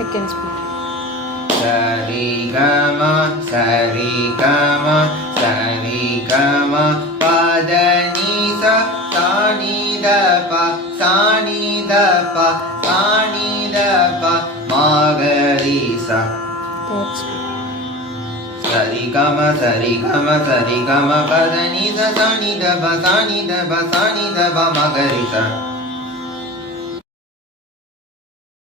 Second speed. சரிகம சரிகம சரிகம பதனிச சானிதப சானிதப சானிதப மகரிச. Third speed. சரிகம சரிகம சரிகம பதனிச சானிதப சானிதப சானிதப மகரிச.